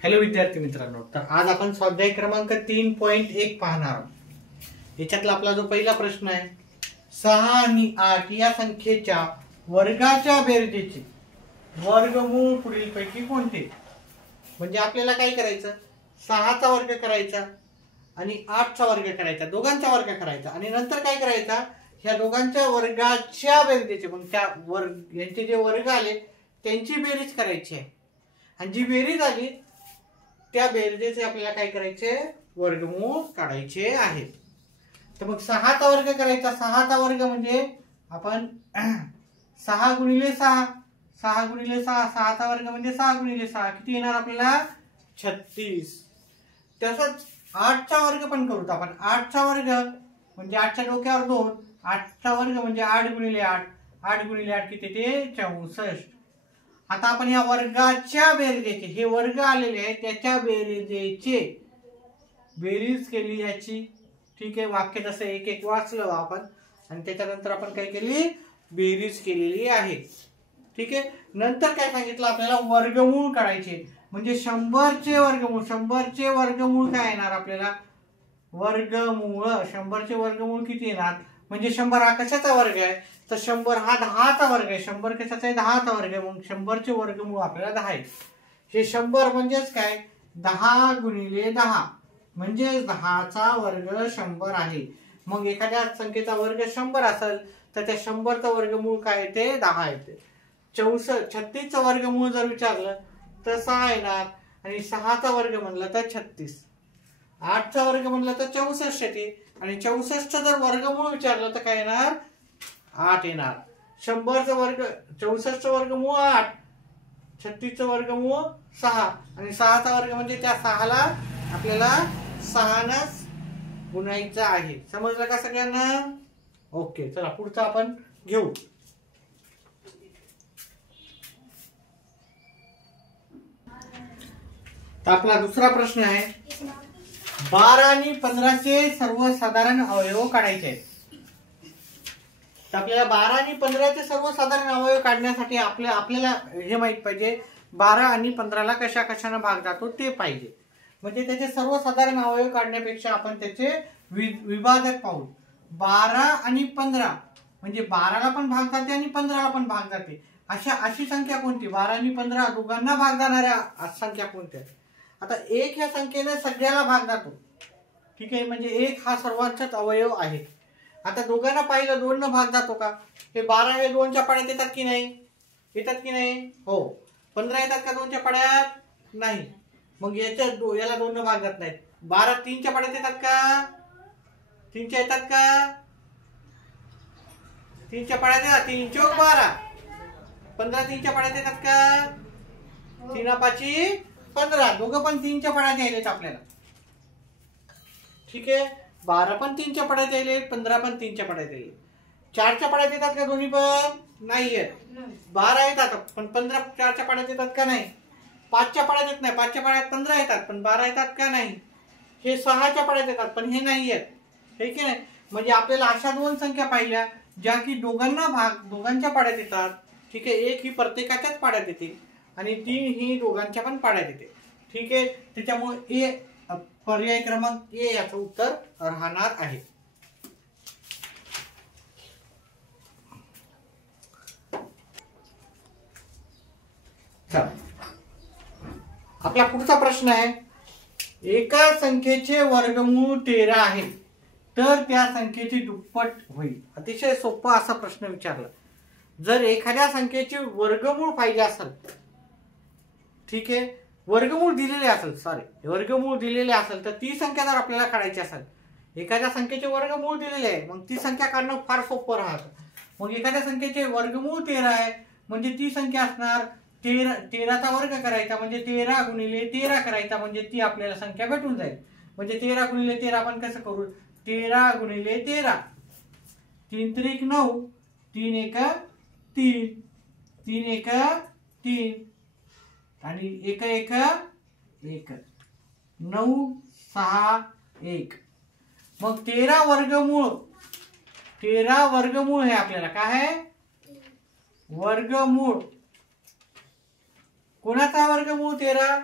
Hello विद्यार्थी मित्रांनो, तर आज आपण स्वाध्याय क्रमांक 3.1 पाहणार आहोत। याच्यातला आपला जो पहिला प्रश्न आहे, 6 आणि 8 या संख्येच्या वर्गाच्या बेरजेचे वर्गमूळ पुढीलपैकी कोणते? म्हणजे आपल्याला काय करायचं, 6 चा वर्ग करायचा आणि 8 चा वर्ग करायचा, दोघांचा वर्ग करायचा आणि नंतर काय करायचा, ह्या दोघांच्या वर्गाच्या बेरजेचे, मग त्या वर्ग यांचे जे वर्ग आले त्यांची बेरीज करायची आहे आणि जी बेरीज आली त्या बेरजेचे आपल्याला काय करायचे, वर्गमूळ काढायचे आहेत। तर मग 6 चा वर्ग करायचा, 6 चा वर्ग म्हणजे आपण 6 गुणिले 6, 6 गुणिले 6, 6 चा वर्ग म्हणजे 6 गुणिले 6 किती येणार आपल्याला, 36। तसंच 8 चा वर्ग पण करूत आपण, 8 चा वर्ग म्हणजे 8 च्या डोक्यावर 2, 8 चा वर्ग म्हणजे 8 गुणिले 8, 8 गुणिले 8 किती ते 64। आता आपण या वर्गाच्या बेरजेचे, हे वर्ग आलेले आहेत त्याच्या बेरजेचे बेरीज केली याची, ठीक आहे। वाक्य जसं एक एक वाचलं आपण आणि त्याच्यानंतर आपण काय केली, बेरीज केलेली आहे, ठीक आहे। नंतर काय सांगितलं आपल्याला, वर्गमूळ काढायचे, म्हणजे 100 चे वर्गमूळ, 100 चे वर्गमूळ काय येणार आपल्याला, वर्गमूळ 100 चे वर्गमूळ किती येणार, म्हणजे 100 हा कशाचा वर्ग आहे, तर 100 हा 10 चा वर्ग आहे, 100 कशाचा आहे, 10 चा वर्ग आहे, मग 100 चे वर्गमूळ आपल्याला 10 आहे। हे 100 म्हणजेच काय, 10 गुणिले 10 म्हणजे 10 चा वर्ग 100 आहे। मग एखाद्या संख्येचा वर्ग 100 असेल तर त्या 100 चा वर्गमूळ काय येते, 10 येते। 36 चा वर्गमूळ जर विचारलं तर 6 येणार आणि 6 चा वर्ग म्हणलं तर 36, 8 चा वर्ग म्हणलं तर 64 येते आणि 64 चा जर वर्गमूळ विचारलं तर काय येणार, 8 येणार। 100 चा वर्ग, 64 चा वर्गमूळ 8, 36 चा वर्गमूळ 6 आणि 6 चा वर्ग म्हणजे त्या 6 ला आपल्याला 6 ने गुणायचं आहे। समजलं का सगळ्यांना? ओके, चला पुढचा आपण घेऊ। तर आपला दुसरा प्रश्न आहे, 12 आणि 15 चे सर्वसाधारण अवयव काढायचे आहेत। तर आपल्याला 12 आणि 15 चे सर्वसाधारण अवयव काढण्यासाठी आपल्याला हे माहित पाहिजे, 12 आणि 15 ला कशा कशाने भाग जातो ते पाहिजे। म्हणजे त्याचे सर्वसाधारण अवयव काढण्यापेक्षा आपण त्याचे विभाजक पाहू। 12 आणि 15 म्हणजे 12 ला पण भाग जाते आणि 15 ला पण भाग जाते, अशी संख्या कोणती, 12 आणि 15 दोघांना भाग जाणाऱ्या संख्या कोणत्या? आता 1 ह्या संख्येने सगळ्याला भाग जातो, ठीक आहे, म्हणजे 1 हा सर्वांचाच अवयव आहे। आता दोघांना पाहिलं 2 न भाग जातो का, हे 12 हे 2 च्या पाड्यात येतात की नाही, येतात की नाही, हो। 15 येतात का 2 च्या पाड्यात, नाही, मग याला 2 न भाग जात नाहीत। 12 3 च्या पाड्यात येतात का, 3 च्या येतात का, 3 च्या पाड्यात येतात, 3 चौक 12। 15 3 च्या पाड्यात येतात का, 3 5 15, दोघं पण 3 च्या पाड्यात यायलेत आपल्याला, ठीक आहे। 12 पण 3 च्या पाड्यात यायले, 15 पण 3 च्या पाड्यात यायले। 4 च्या पाड्यात येतात का दोन्ही पण, नाही येत। 12 येतात पण 15 4 च्या पाड्यात येतात का, नाही। 5 च्या पाड्यात येत नाही, 5 च्या पाड्यात 15 येतात पण 12 येतात का, नाही। हे 6 च्या पाड्यात येतात पण हे नाही येत, हे की नाही। म्हणजे आपल्याला अशा 2 संख्या पाहिल्या ज्या की दोघांच्या पाड्यात येतात, ठीक आहे। 1 ही प्रत्येकाच्याच पाड्यात येते आणि 3 ही दोघांच्या पण पाड्यात येते, ठीक आहे। त्याच्यामुळे ए पर्याय क्रमांक ए याचं उत्तर राहणार आहे। आपला पुढचा प्रश्न आहे, एका संख्येचे वर्गमूळ 13 आहे तर त्या संख्येची दुप्पट होईल। अतिशय सोपा असा प्रश्न विचारला। जर एखाद्या संख्येची वर्गमूळ पाहिजे असेल, ठीक आहे, वर्गमूळ दिलेले असेल तर ती संख्या जर आपल्याला काढायची असेल, एखाद्या संख्येचे वर्गमूळ दिलेले आहे मग ती संख्या काढणं फार सोपं राहतं। मग एखाद्या संख्येचे वर्गमूळ 13 आहे म्हणजे ती संख्या असणार 13 चा वर्ग करायचा म्हणजे 13 गुणिले 13 करायचा म्हणजे ती आपल्याला संख्या भेटून जाईल। म्हणजे 13 गुणिले 13 आपण कसं करू, 13 गुणिले 13, 3 त्रिक 9, 3 एक 3, 3 एक 3 आणि 1 1 1, 9 6 1। मग 13 वर्गमूळ हे आपल्याला काय आहे, वर्गमूळ कोणाचा वर्गमूळ 13,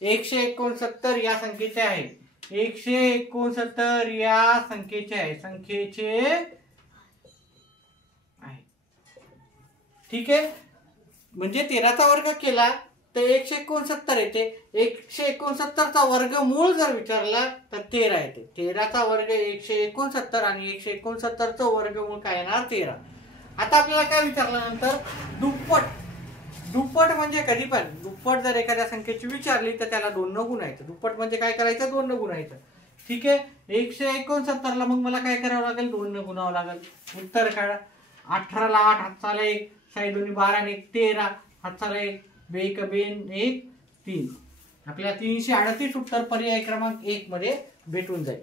169 या संख्येचे आहे. 169 या संख्येचे आहे. ठीक आहे. म्हणजे 13चा वर्ग केला तर 169 येते. 169चा वर्गमूळ जर विचारला तर 13 येते. 13चा वर्ग 169 आणि 169चं वर्गमूळ काय येणार 13. आता आपल्याला काय विचारल्यानंतर दुप्पट म्हणजे कधी पण दुप्पट जर एखाद्या संख्येची विचारली तर त्याला 2 न गुणायचं. दुप्पट म्हणजे काय करायचं 2 न गुणायचं. ठीक आहे. 169ला मग मला काय करावं लागेल 2 न गुणावं लागेल. उत्तर काढा. 18ला 8 हातचाला 1 साई 2 12 आणि 1 13 हातचाला 1 बेक बेन 1 3. आपल्याला 338 उत्तर पर्याय क्रमांक 1 मध्ये भेटून जाईल.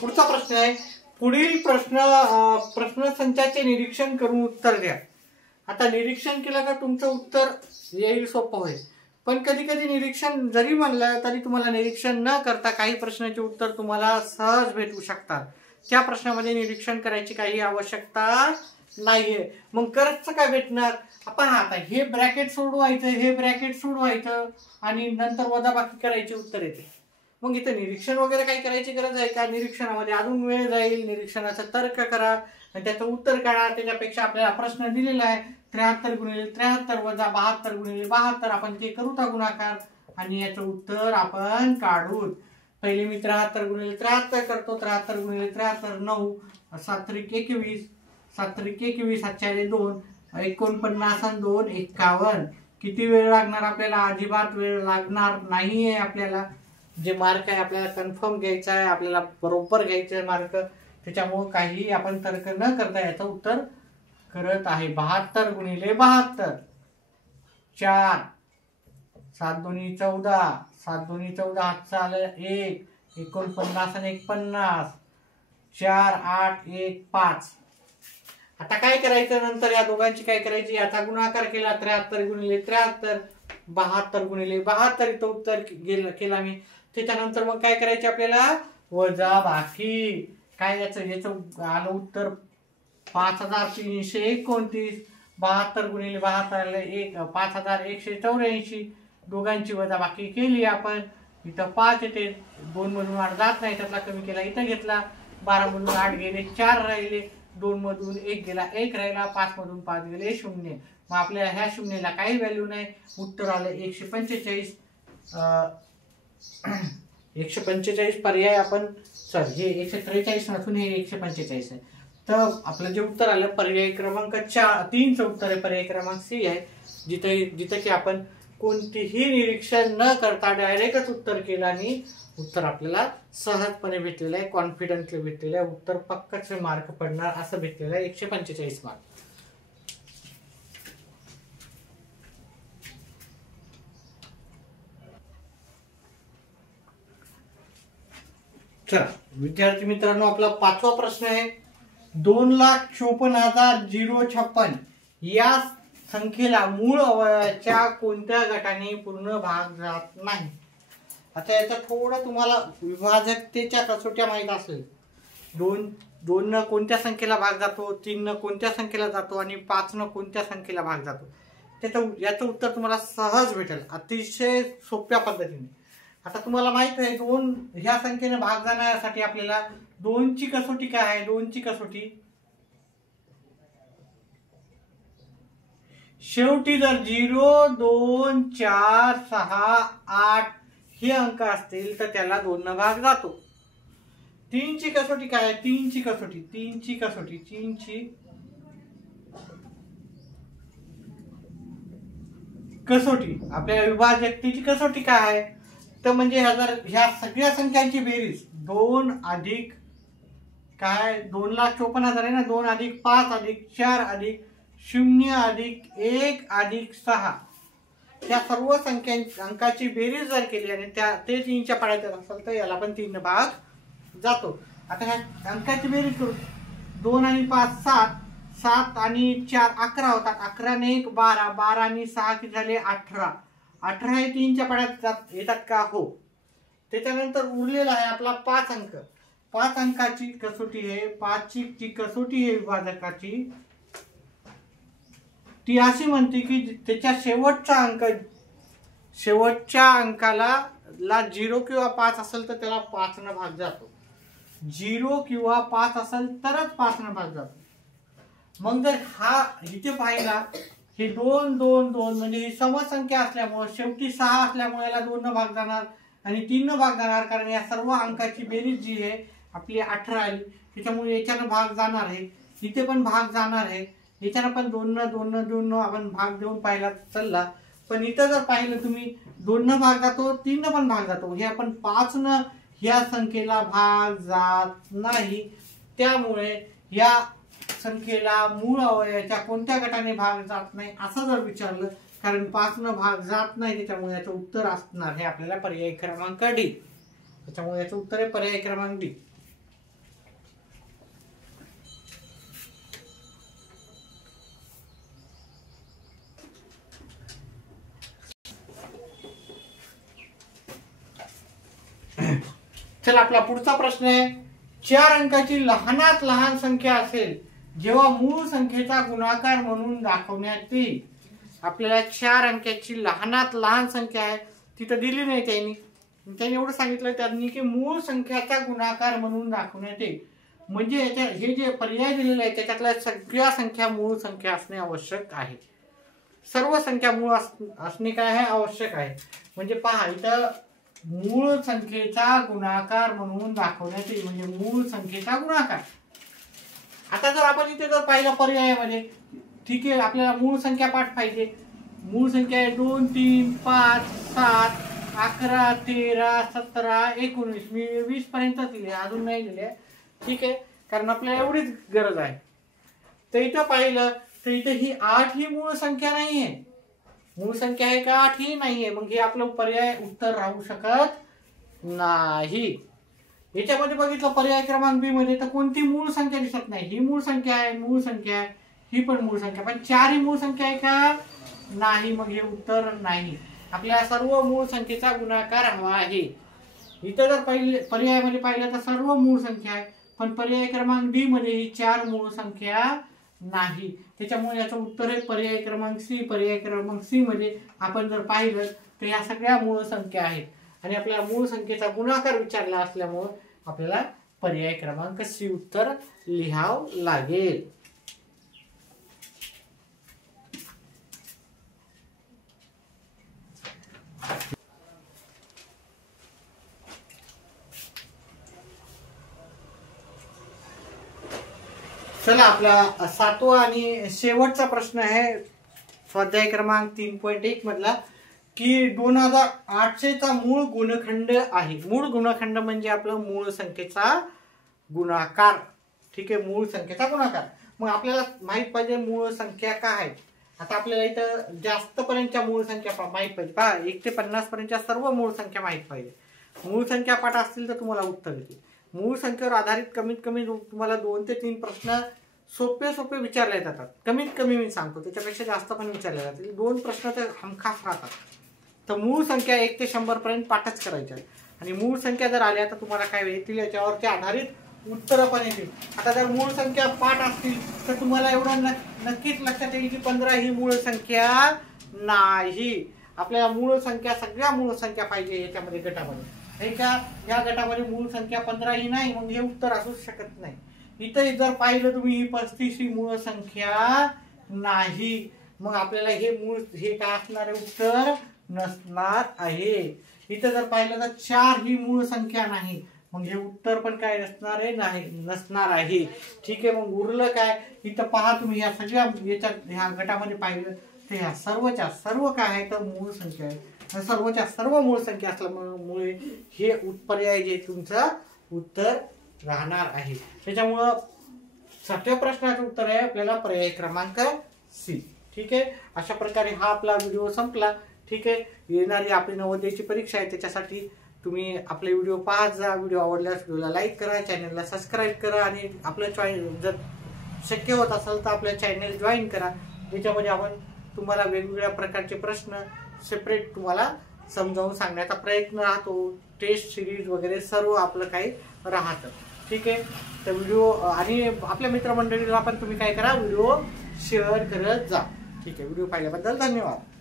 पुढचा प्रश्न आहे. पुढील प्रश्न संचाचे निरीक्षण करून उत्तर द्या. आता निरीक्षण केलं का तुमचं उत्तर येईल, सोपं होईल. पण कधी कधी निरीक्षण जरी म्हणलं तरी तुम्हाला निरीक्षण न करता काही प्रश्नाचे उत्तर तुम्हाला सहज भेटू शकतात. त्या प्रश्नामध्ये निरीक्षण करायची काही आवश्यकता नाहीये. मग करतच काय भेटणार. आपण आता हे ब्रॅकेट सोडवायचं आणि नंतर वजाबाकी करायची उत्तर येते. मग इथं निरीक्षण वगैरे काही करायची गरज आहे का. निरीक्षणामध्ये अजून वेळ जाईल. निरीक्षणाचा तर्क करा आणि त्याचं उत्तर काढा. त्याच्यापेक्षा आपल्याला प्रश्न दिलेला आहे 73 गुणिले 73 वजा 72 गुणिले 72. आपण ते करू का गुणाकार आणि याचं उत्तर आपण काढू. पहिले मी 73 गुणिले 73 करतो. 73 गुणिले 73 9 7 त्रिक 21 7 त्रिक 21 7 2 49 आणि 2 51. किती वेळ लागणार आपल्याला. अजिबात वेळ लागणार नाहीये. आपल्याला जे मार्क आहे आपल्याला कन्फर्म घ्यायचा आहे. आपल्याला बरोबर घ्यायचे मार्क. त्याच्यामुळे काही आपण तर्क न करता याचं उत्तर करत आहे. 72 गुणिले 72 4 7 2 14 7 2 14 हातचा आलं 1 49 आणि 1 50 4 8 1 5. आता काय करायचं नंतर या दोघांची काय करायची. याचा गुणाकार केला 73 गुणिले 73 72 गुणिले 72 इथं उत्तर केला मी. त्याच्यानंतर मग काय करायचे आपल्याला वजा बाकी. काय याचं आलं उत्तर 5329. 72 गुणिले 72 5184. दोघांची वजा बाकी केली आपण. इथं 5 येते. 2 मधून 8 जात नाही. त्यातला कमी केला इथं घेतला. 12 मधून 8 गेले 4 राहिले. 2 मधून 1 गेला 1 राहिला. 5 मधून 5 गेले 0. मग आपल्याला ह्या शून्याला काही व्हॅल्यू नाही. उत्तर आलं 145. 145 पर्याय आपण हे 143 नसून हे 145 आहे. तर आपलं जे उत्तर आलं पर्याय क्रमांक 3चं उत्तर आहे. पर्याय क्रमांक C आहे. जिथं की आपण कोणतीही निरीक्षण न करता डायरेक्टच उत्तर केलं आणि उत्तर आपल्याला सहजपणे भेटलेलं आहे. कॉन्फिडन्सली भेटलेलं आहे. उत्तर पक्काचे मार्क पडणार असं भेटलेलं आहे 145 मार्क. चला विद्यार्थी मित्रांनो, आपला 5वा प्रश्न आहे. 2,54,056 या संख्येला मूळ अवयवाच्या कोणत्या गटाने पूर्ण भाग जात नाही. आता याचा थोडं तुम्हाला विभाजकतेच्या कसोट्या माहीत असेल. 2 न कोणत्या संख्येला भाग जातो, 3 न कोणत्या संख्येला जातो आणि 5 न कोणत्या संख्येला भाग जातो. याचं उत्तर तुम्हाला सहज भेटेल अतिशय सोप्या पद्धतीने. आता तुम्हाला माहित आहे 2 ह्या संख्येने भाग जाण्यासाठी आपल्याला 2ची कसोटी काय आहे. 2ची कसोटी शेवटी जर 0 2 4 6 8 हे अंक असतील तर त्याला 2 न भाग जातो. 3ची कसोटी काय आहे. 3ची कसोटी आपल्या विभाजकतेची कसोटी काय आहे. तर म्हणजे ह्या सगळ्या संख्यांची बेरीज 2 अधिक काय 2,54,000 आहे ना. 2 अधिक 5 अधिक 4 अधिक 0 अधिक 1 अधिक 6 त्या सर्व अंकाची बेरीज जर केली आणि ते 3च्या पाड्यात असेल तर याला पण 3 भाग जातो. आता ह्या अंकाची बेरीज करू. 2 आणि 5 7 7 आणि 4 11 होतात. 11 ने 1 12, 12 आणि 6 किती झाले 18. 18 हे 3च्या पाड्यात येतात का? हो. त्याच्यानंतर उरलेला आहे आपला 5 अंक. 5 अंकाची कसोटी आहे. 5 ची जी कसोटी आहे विभाजकाची ती अशी म्हणते की त्याच्या शेवटच्या अंकाला 0 किंवा 5 असेल तर त्याला 5 न भाग जातो. 0 किंवा 5 असेल तरच 5 न भाग जातो. मग जर हा इथे पाहिला हे 2 2 2 म्हणजे ही समसंख्या असल्यामुळे शेवटी 6 असल्यामुळे याला 2 न भाग जाणार आणि 3 न भाग जाणार, कारण या सर्व अंकाची बेरीज जी आहे आपली 18 आली. त्याच्यामुळे याच्यानं भाग जाणार आहे. इथे पण भाग जाणार आहे. याच्यानं पण 2 न आपण भाग देऊन पाहिला चालला. पण इथं जर पाहिलं तुम्ही 2 न भाग जातो, 3 न पण भाग जातो. हे आपण 5 न ह्या संख्येला भाग जात नाही. त्यामुळे या संख्येला मूळ अवयवाच्या कोणत्या गटाने भाग जात नाही असं जर विचारलं, कारण 5 न भाग जात नाही, त्याच्यामुळे याचं उत्तर असणार हे आपल्याला पर्याय क्रमांक डी. त्याच्यामुळे याचं उत्तर आहे पर्याय क्रमांक डी. चला आपला पुढचा प्रश्न आहे. 4 अंकाची लहानात लहान संख्या असेल जेव्हा मूळ संख्येचा गुणाकार म्हणून दाखवण्यात येईल. आपल्याला 4 अंकाची लहानात लहान संख्या आहे, तिथं दिली नाही त्यांनी एवढं सांगितलं त्यांनी की मूळ संख्याचा गुणाकार म्हणून दाखवण्यात येईल. म्हणजे हे जे पर्याय दिलेले आहे त्याच्यातल्या सगळ्या संख्या मूळ संख्या असणे आवश्यक आहे. सर्व संख्या मूळ असणे काय आहे आवश्यक आहे. म्हणजे पहा इथं मूळ संख्येचा गुणाकार म्हणून दाखवण्यात येईल, म्हणजे मूळ संख्येचा गुणाकार. आता जर आपण इथे जर पाहिलं पर्यायामध्ये, ठीक आहे आपल्याला मूळ संख्या पाठ पाहिजे. मूळ संख्या आहे 2 3 5 7 11 13 17 19. मी 20 पर्यंत दिले, अजून नाही दिले. ठीक आहे, कारण आपल्याला एवढीच गरज आहे. तर इथं पाहिलं तर इथे ही 8 ही मूळ संख्या नाहीये. मूळ संख्या आहे का 8 ही नाहीये. मग हे आपलं पर्याय उत्तर राहू शकत नाही. याच्यामध्ये बघितलं पर्याय क्रमांक बी मध्ये तर कोणती मूळ संख्या दिसत नाही. ही मूळ संख्या आहे, मूळ संख्या आहे, ही पण मूळ संख्या, पण 4 ही मूळ संख्या आहे का नाही. मग हे उत्तर नाही. आपल्याला सर्व मूळ संख्येचा गुणाकार हवा आहे. इथं जर पर्यायामध्ये पाहिलं तर सर्व मूळ संख्या आहे, पण पर्याय क्रमांक डी मध्ये ही 4 मूळ संख्या नाही. त्याच्यामुळे याचं उत्तर आहे पर्याय क्रमांक सी. पर्याय क्रमांक सी मध्ये आपण जर पाहिलं तर या सगळ्या मूळ संख्या आहेत आणि आपल्याला मूळ संख्येचा गुणाकार विचारला असल्यामुळे आपल्याला पर्याय क्रमांक सी उत्तर लिहावं लागेल. चला आपला 7वा आणि शेवटचा प्रश्न आहे स्वाध्याय क्रमांक 3.1 मधला की 2800 चा मूळ गुणखंड आहे. मूळ गुणखंड म्हणजे आपलं मूळ संख्येचा गुणाकार. ठीक आहे, मूळ संख्येचा गुणाकार. मग आपल्याला माहित पाहिजे मूळ संख्या काय आहे. आता आपल्याला इथं जास्त पर्यंतच्या मूळ संख्या माहित पाहिजे. पहा 1 ते 50 पर्यंतच्या सर्व मूळ संख्या माहित पाहिजे. मूळ संख्या पाठ असतील तर तुम्हाला उत्तर येते. मूळ संख्येवर आधारित कमीत कमी तुम्हाला 2 ते 3 प्रश्न सोपे विचारले जातात. कमीत कमी मी सांगतो, त्याच्यापेक्षा जास्त पण विचारले जातील. 2 प्रश्न तर हमखास राहतात. तर मूळ संख्या 1 ते 100 पर्यंत पाठच करायच्या आणि मूळ संख्या जर आल्या तर तुम्हाला काय येतील याच्यावरती आधारित उत्तर पण येतील. आता जर मूळ संख्या पाठ असतील तर तुम्हाला एवढं नक्कीच लक्षात येईल की 15 ही मूळ संख्या नाही. आपल्याला मूळ संख्या सगळ्या मूळ संख्या पाहिजे याच्यामध्ये गटामध्ये. हे का या गटामध्ये मूळ संख्या 15 ही नाही, मग हे उत्तर असू शकत नाही. इथं जर पाहिलं तुम्ही ही 35 ही मूळ संख्या नाही, मग आपल्याला हे काय असणार आहे उत्तर नसणार आहे. इथं जर पाहिलं तर 4 ही मूळ संख्या नाही, मग हे उत्तर पण काय नसणार आहे. ठीक आहे, मग उरलं काय इथं पहा तुम्ही या सगळ्या ह्या गटामध्ये पाहिलं तर ह्या सर्वच्या सर्व काय आहे तर मूळ संख्या आहे. सर्वच्या सर्व मूळ संख्या असल्यामुळे हे पर्याय जे तुमचं उत्तर राहणार आहे. त्याच्यामुळं 7व्या प्रश्नाचं उत्तर आहे आपल्याला पर्याय क्रमांक सी. ठीक आहे, अशा प्रकारे हा आपला व्हिडिओ संपला. ठीक आहे, येणारी आपली नवोदयाची परीक्षा आहे त्याच्यासाठी तुम्ही आपले व्हिडिओ पाहत जा. व्हिडिओ आवडल्यास व्हिडिओला लाईक करा, चॅनलला सबस्क्राईब करा आणि आपलं जर शक्य होत असेल तर आपल्या चॅनल जॉईन करा, ज्याच्यामध्ये आपण तुम्हाला वेगवेगळ्या प्रकारचे प्रश्न सेपरेट तुम्हाला समजावून सांगण्याचा प्रयत्न राहतो. टेस्ट सिरीज वगैरे सर्व आपलं काही राहतं. ठीक आहे. तर व्हिडिओ आणि आपल्या मित्रमंडळीला पण तुम्ही काय करा, व्हिडिओ शेअर करत जा. ठीक आहे. व्हिडिओ पाहिल्याबद्दल धन्यवाद.